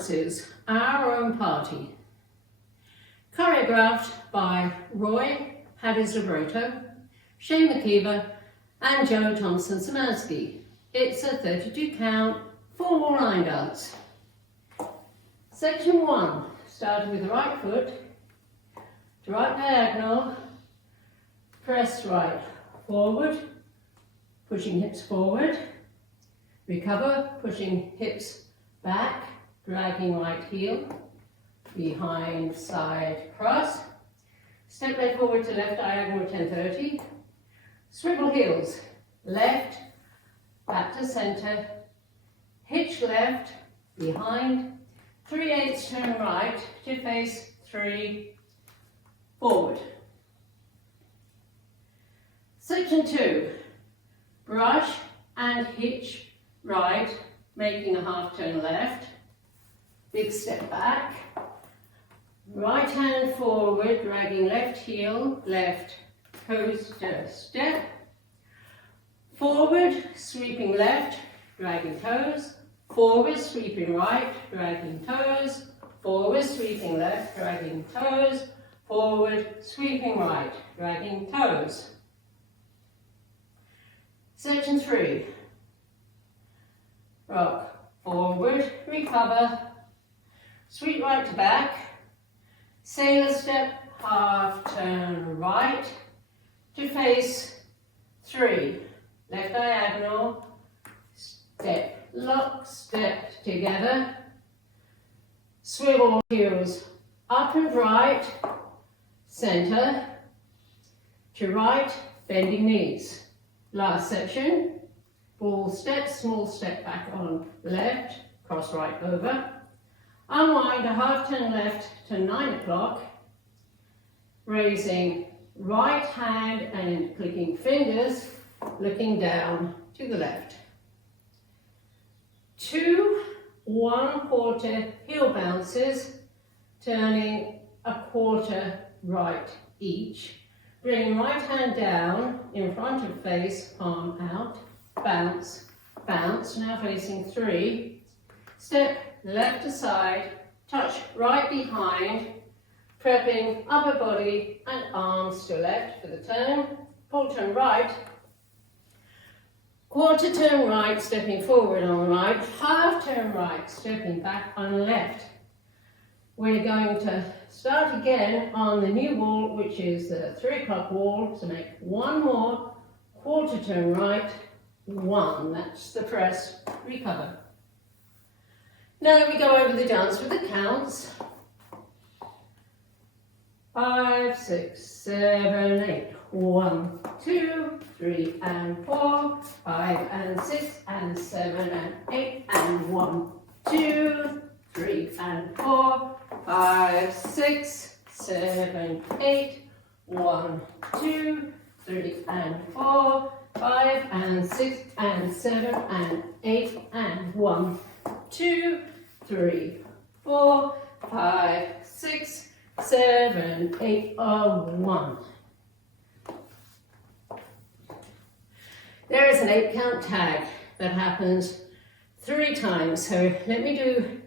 bounces, Our Own Party. Choreographed by Roy Haddy's Libretto, Shane McKeever and Joe Thompson-Szymanski. It's a 32 count, 4-wall line dance. Section 1, starting with the right foot, to right diagonal, press right forward, pushing hips forward, recover, pushing hips back, dragging right heel, behind side cross, step left forward to left diagonal 1030, swivel heels, left, back to center, hitch left, behind, 3/8 turn right to face 3, forward. Section 2, brush and hitch right, making a half turn left, big step back, right hand forward, dragging left heel, left coaster step, forward, sweeping left, dragging toes, forward, sweeping right, dragging toes, forward, sweeping left, dragging toes, forward, sweeping right, dragging toes. Section 3, rock forward, recover, sweep right to back, sailor step, half turn right to face 3, left diagonal, step, lock, step together, swivel heels up and right, center, to right, bending knees. Last section, ball step, small step back on left, cross right over, unwind a half turn left to 9 o'clock, raising right hand and clicking fingers, looking down to the left. 2 1/4 heel bounces, turning a quarter right each. Bring right hand down in front of face, palm out, bounce, bounce, now facing 3. Step left to side, touch right behind, prepping upper body and arms to left for the turn. Full turn right, quarter turn right, stepping forward on the right, half turn right, stepping back on the left. We're going to start again on the new wall, which is the 3 o'clock wall, so make 1 more, quarter turn right, 1, that's the press, recover. Now we go over the dance with the counts. 5, 6, 7, 8. 1, 2, 3 and 4, 5 and 6 and 7 and 8 and 1, 2, 3 and 4, 5, 6, 7, 8, 1, 2, 3 and 4, 5 and 6 and 7 and 8 and 1, 2, 3, 4, 5, 6, 7, 8, 1. There is an 8 count tag that happens 3 times. So let me do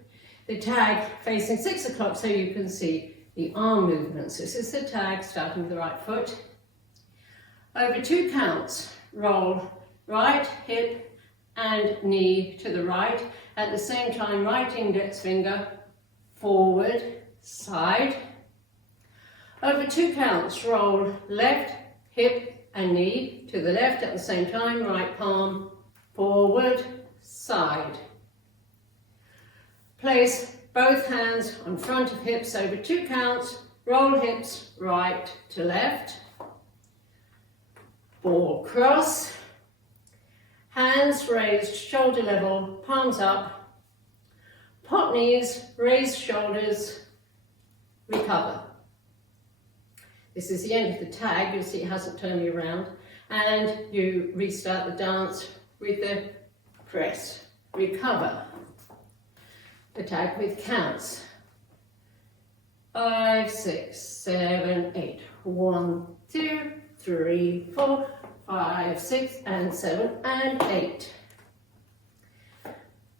the tag facing 6 o'clock so you can see the arm movements. This is the tag starting with the right foot. Over 2 counts, roll right hip and knee to the right. At the same time, right index finger forward, side. Over 2 counts, roll left hip and knee to the left at the same time, right palm forward, side. Place both hands on front of hips over 2 counts, roll hips right to left, ball cross, hands raised shoulder level, palms up, pot knees, raised shoulders, recover. This is the end of the tag, you'll see it hasn't turned me around, and you restart the dance with the press, recover. The tag with counts. 5, 6, 7, 8. 1, 2, 3, 4, 5, 6 and 7 and 8.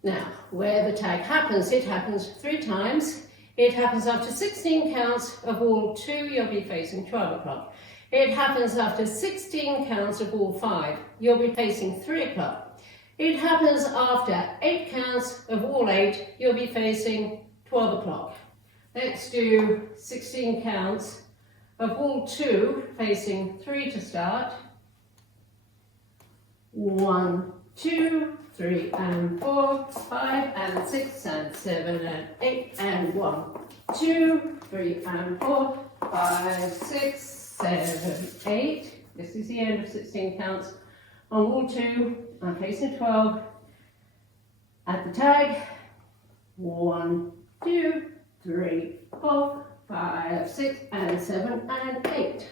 Now, where the tag happens, it happens 3 times. It happens after 16 counts of wall 2, you'll be facing 12 o'clock. It happens after 16 counts of wall 5, you'll be facing 3 o'clock. It happens after 8 counts of wall 8, you'll be facing 12 o'clock. Let's do 16 counts of wall 2, facing 3 to start. 1, 2, 3 and 4, 5 and 6 and 7 and 8 and 1, 2, 3 and 4, 5, 6, 7, 8. This is the end of 16 counts. On wall 2, I'm facing 12. At the tag, 1, 2, 3, 4, 5, 6 and 7 and 8.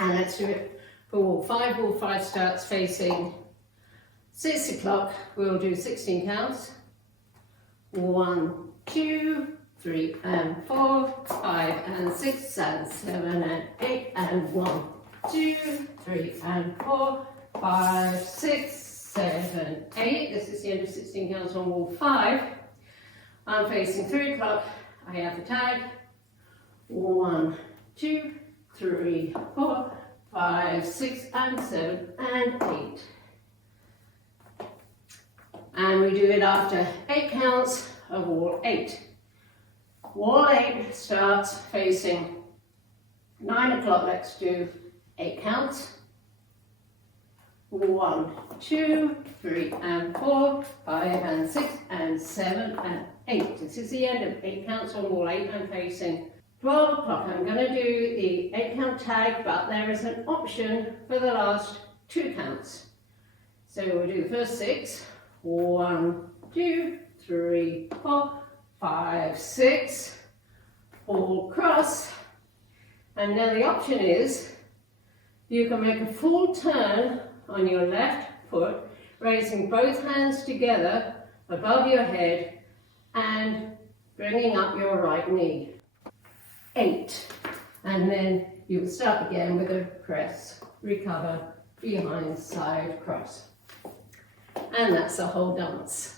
And let's do it for wall 5. Wall 5 starts facing 6 o'clock. We'll do 16 counts. 1, 2, 3 and 4, 5 and 6 and 7 and 8 and 1, 2, 3 and 4, 5, 6, 7, 8. This is the end of 16 counts on wall 5. I'm facing 3 o'clock. I have the tag. 1, 2, 3, 4, 5, 6 and 7 and 8. And we do it after 8 counts of wall 8. Wall 8 starts facing 9 o'clock. Let's do 8 counts. 1, 2, 3 and 4, 5 and 6 and 7 and 8. This is the end of 8 counts on wall 8. I'm facing 12 o'clock. I'm going to do the 8 count tag, but there is an option for the last 2 counts. So we'll do the first 6. 1, 2, 3, 4, 5, 6. All cross. And now the option is you can make a full turn on your left foot, raising both hands together above your head and bringing up your right knee. 8. And then you will start again with a press, recover, behind, side, cross. And that's the whole dance.